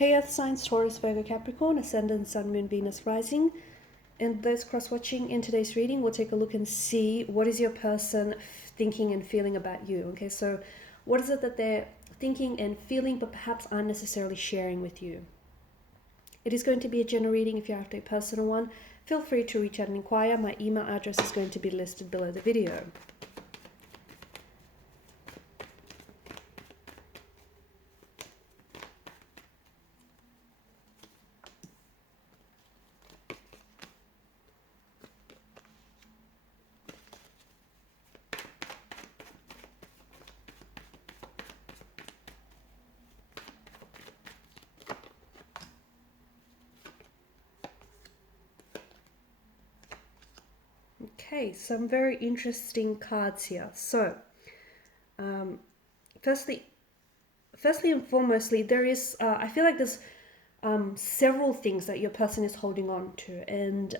Hey Earth signs, Taurus, Virgo, Capricorn, Ascendant, Sun, Moon, Venus, Rising. And those cross-watching in today's reading, we'll take a look and see what is your person thinking and feeling about you. Okay, so what is it that they're thinking and feeling but perhaps aren't necessarily sharing with you? It is going to be a general reading. If you're after a personal one, feel free to reach out and inquire. My email address is going to be listed below the video. Okay, some very interesting cards here. So, firstly and foremostly, there is, I feel like there's several things that your person is holding on to and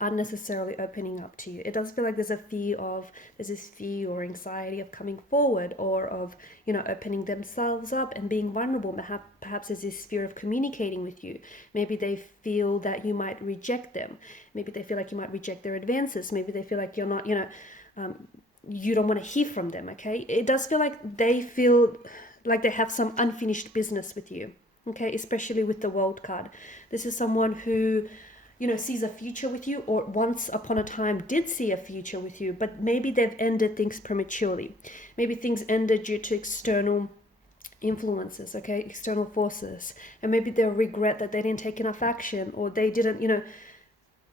unnecessarily opening up to you. It does feel like there's this fear or anxiety of coming forward or of, opening themselves up and being vulnerable. Perhaps there's this fear of communicating with you. Maybe they feel that you might reject them. Maybe they feel like you might reject their advances. Maybe they feel like you're not, you don't want to hear from them, okay? It does feel like they feel like they have some unfinished business with you, okay? Especially with the World card. This is someone who, sees a future with you, or once upon a time did see a future with you, but maybe they've ended things prematurely. Maybe things ended due to external influences, okay, external forces, and maybe they'll regret that they didn't take enough action, or they didn't,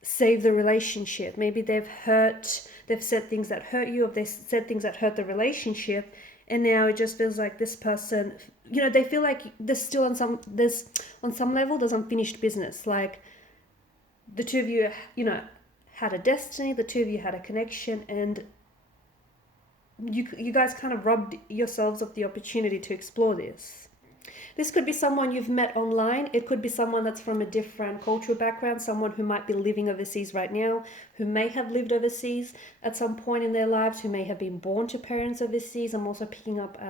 save the relationship. Maybe they've said things that hurt you, or they said things that hurt the relationship, and now it just feels like this person, they feel like there's still on some level there's unfinished business. Like the two of you, had a destiny, the two of you had a connection, and you guys kind of robbed yourselves of the opportunity to explore this. This could be someone you've met online. It could be someone that's from a different cultural background, someone who might be living overseas right now, who may have lived overseas at some point in their lives, who may have been born to parents overseas. I'm also picking up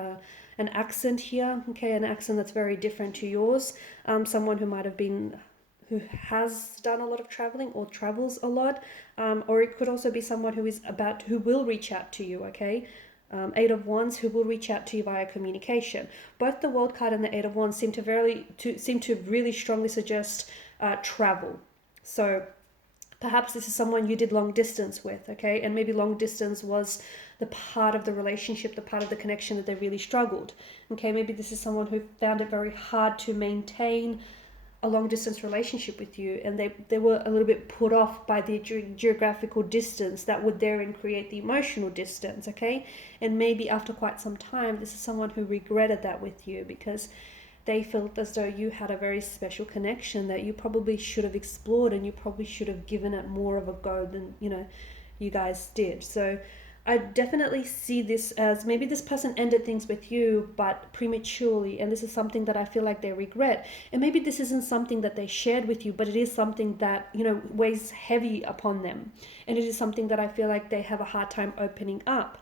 an accent here, okay, an accent that's very different to yours. Someone who has done a lot of traveling or travels a lot, or it could also be someone who will reach out to you, okay? Eight of Wands, who will reach out to you via communication. Both the World card and the Eight of Wands seem to really strongly suggest travel. So perhaps this is someone you did long distance with, okay? And maybe long distance was the part of the relationship, the part of the connection that they really struggled. Okay, maybe this is someone who found it very hard to maintain a long distance relationship with you, and they were a little bit put off by the geographical distance that would therein create the emotional distance, okay? And maybe after quite some time, this is someone who regretted that with you, because they felt as though you had a very special connection that you probably should have explored, and you probably should have given it more of a go than you guys did. So I definitely see this as maybe this person ended things with you, but prematurely, and this is something that I feel like they regret. And maybe this isn't something that they shared with you, but it is something that, weighs heavy upon them. And it is something that I feel like they have a hard time opening up.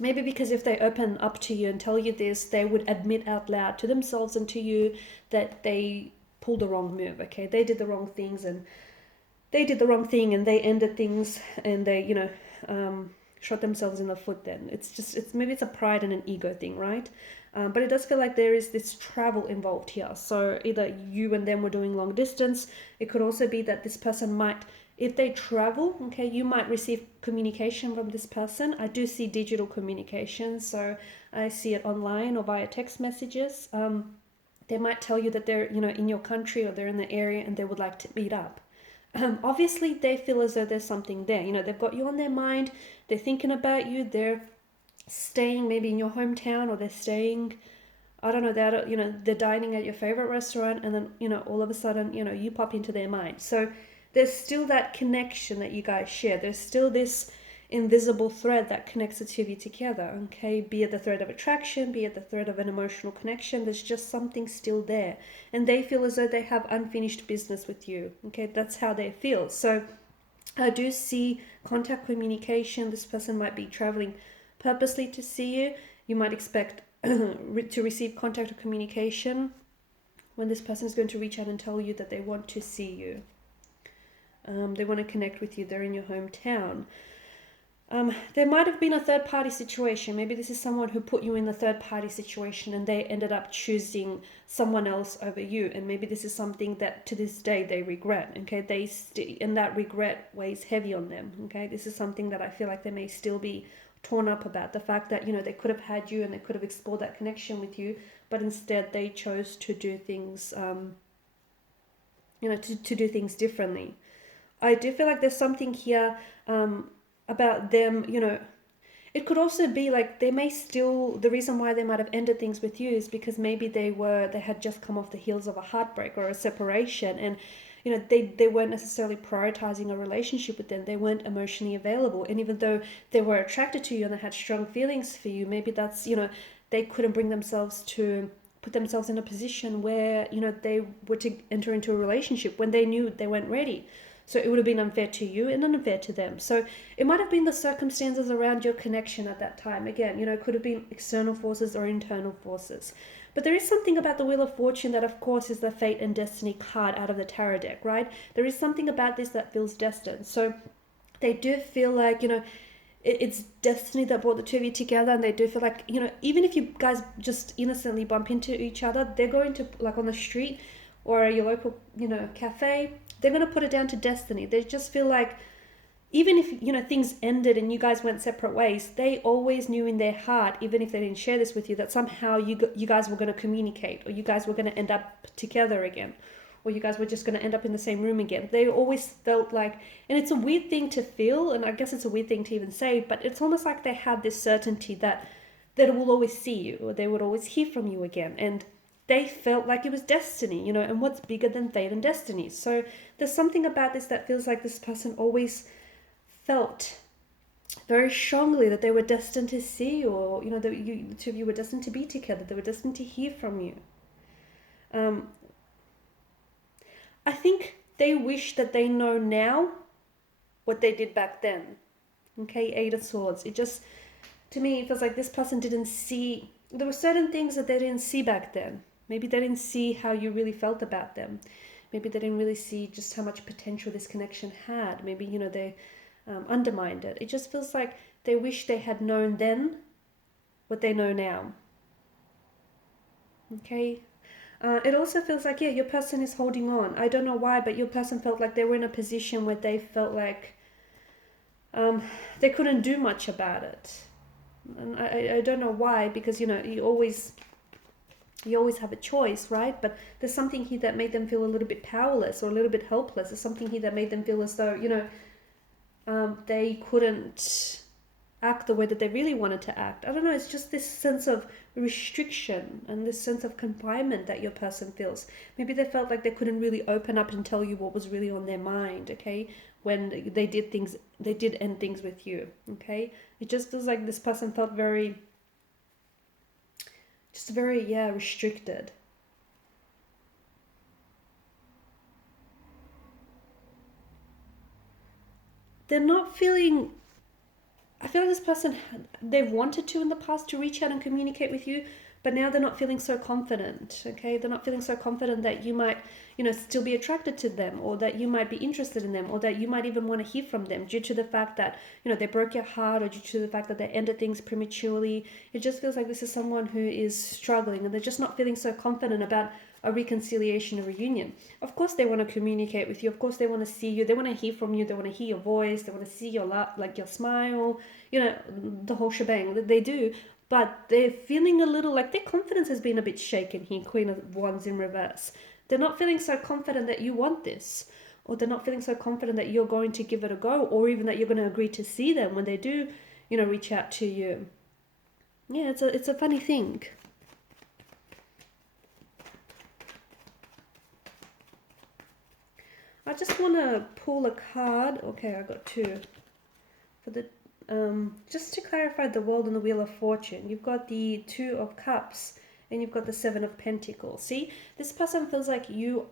Maybe because if they open up to you and tell you this, they would admit out loud to themselves and to you that they pulled the wrong move, okay? They did the wrong things, and they did the wrong thing, and they ended things, and they, shot themselves in the foot. Then maybe it's a pride and an ego thing, right? But it does feel like there is this travel involved here. So either you and them were doing long distance. It could also be that this person might, if they travel, okay, you might receive communication from this person. I do see digital communication, so I see it online or via text messages. They might tell you that they're, in your country, or they're in the area, and they would like to meet up. Obviously they feel as though there's something there. They've got you on their mind. They're thinking about you. They're staying maybe in your hometown, or they're staying, I don't know, they're dining at your favorite restaurant, and then, all of a sudden, you pop into their mind. So there's still that connection that you guys share. There's still this invisible thread that connects the two of you together, okay? Be it the thread of attraction, be it the thread of an emotional connection, there's just something still there. And they feel as though they have unfinished business with you, okay? That's how they feel. So I do see contact communication. This person might be traveling purposely to see you. You might expect to receive contact or communication when this person is going to reach out and tell you that they want to see you. They want to connect with you. They're in your hometown. There might have been a third-party situation. Maybe this is someone who put you in a third-party situation and they ended up choosing someone else over you. And maybe this is something that to this day they regret. Okay, and that regret weighs heavy on them. Okay, this is something that I feel like they may still be torn up about. The fact that, you know, they could have had you and they could have explored that connection with you, but instead they chose to do things, you know, to do things differently. I do feel like there's something here about them, you know. It could also be like they may still, the reason why they might have ended things with you is because maybe they had just come off the heels of a heartbreak or a separation, and you know, they weren't necessarily prioritizing a relationship with them. They weren't emotionally available, and even though they were attracted to you and they had strong feelings for you, maybe that's, you know, they couldn't bring themselves to put themselves in a position where, you know, they were to enter into a relationship when they knew they weren't ready. So it would have been unfair to you and unfair to them. So it might have been the circumstances around your connection at that time. Again, you know, it could have been external forces or internal forces. But there is something about the Wheel of Fortune that, of course, is the Fate and Destiny card out of the tarot deck, right? There is something about this that feels destined. So they do feel like, you know, it's destiny that brought the two of you together, and they do feel like, you know, even if you guys just innocently bump into each other, they're going to, like on the street or your local, you know, cafe, they're going to put it down to destiny. They just feel like even if, you know, things ended and you guys went separate ways, they always knew in their heart, even if they didn't share this with you, that somehow you guys were going to communicate, or you guys were going to end up together again, or you guys were just going to end up in the same room again. They always felt like, and it's a weird thing to feel, and I guess it's a weird thing to even say, but it's almost like they had this certainty that they will always see you, or they would always hear from you again. And they felt like it was destiny, you know, and what's bigger than fate and destiny? So there's something about this that feels like this person always felt very strongly that they were destined to see you, or, you know, that the two of you were destined to be together. They were destined to hear from you. I think they wish that they know now what they did back then. Okay, Eight of Swords. It just, to me, it feels like this person didn't see, there were certain things that they didn't see back then. Maybe they didn't see how you really felt about them. Maybe they didn't really see just how much potential this connection had. Maybe, you know, they undermined it. It just feels like they wish they had known then what they know now. Okay. It also feels like, yeah, your person is holding on. I don't know why, but your person felt like they were in a position where they felt like they couldn't do much about it. And I don't know why, because, you know, you always have a choice, right? But there's something here that made them feel a little bit powerless or a little bit helpless. There's something here that made them feel as though, you know, they couldn't act the way that they really wanted to act. I don't know, it's just this sense of restriction and this sense of confinement that your person feels. Maybe they felt like they couldn't really open up and tell you what was really on their mind, okay, when they did end things with you, okay? It just feels like this person felt very, restricted. They're not feeling, I feel like this person, they've wanted to in the past to reach out and communicate with you, but now they're not feeling so confident, okay? They're not feeling so confident that you might, you know, still be attracted to them, or that you might be interested in them, or that you might even want to hear from them due to the fact that, you know, they broke your heart, or due to the fact that they ended things prematurely. It just feels like this is someone who is struggling, and they're just not feeling so confident about a reconciliation, a reunion. Of course they want to communicate with you. Of course they want to see you. They want to hear from you. They want to hear your voice. They want to see your like your smile, you know, the whole shebang. They do. But they're feeling a little like their confidence has been a bit shaken here, Queen of Wands in reverse. They're not feeling so confident that you want this, or they're not feeling so confident that you're going to give it a go, or even that you're going to agree to see them when they do, you know, reach out to you. Yeah, it's a funny thing. I just want to pull a card. Okay, I got two. For the just to clarify the World and the Wheel of Fortune, you've got the Two of Cups and you've got the Seven of Pentacles. See, this person feels like you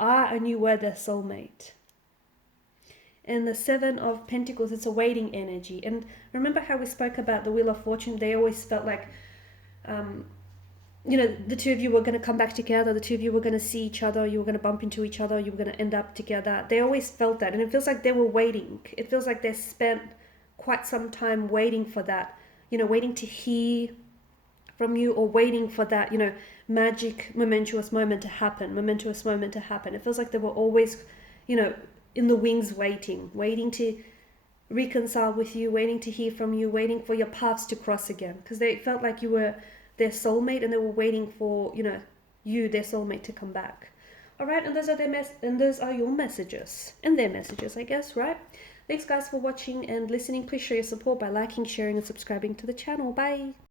are and you were their soulmate. And the Seven of Pentacles, it's a waiting energy. And remember how we spoke about the Wheel of Fortune? They always felt like you know, the two of you were going to come back together, the two of you were going to see each other, you were going to bump into each other, you were going to end up together. They always felt that, and it feels like they were waiting. It feels like they spent quite some time waiting for that, you know, waiting to hear from you, or waiting for that, you know, magic, momentous moment to happen, It feels like they were always, you know, in the wings waiting to reconcile with you, waiting to hear from you, waiting for your paths to cross again, because they felt like you were their soulmate, and they were waiting for, you know, you, their soulmate, to come back. All right, and those are your messages, and their messages, I guess, right? Thanks guys for watching and listening. Please show your support by liking, sharing, and subscribing to the channel. Bye.